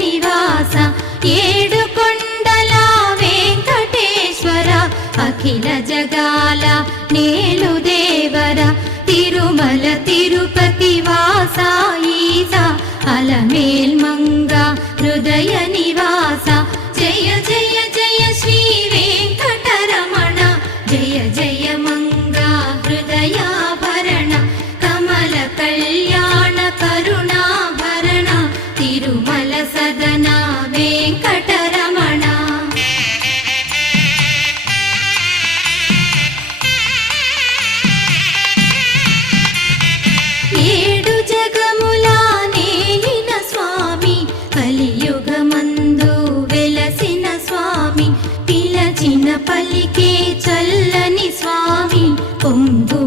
నివాస ఏడు కొండల వెంకటేశ్వర అఖిల జగాల నేలు దేవర తిరుమల తిరుపతి వాస ఈస అలమేల్ మంగ హృదయ నివాస జయ జయ జయ శ్రీ వెంకటరమణ జయ జయ మంగ హృదయాభరణ కమల కళ్యాణ కరుణాభరణ తిరుమల సదన వెంకటరమణ ఏడు జగముల నేలిన స్వామి కలియుగమందు వెలసిన స్వామి పిలచిన పలికే చల్లని స్వామి పొంగు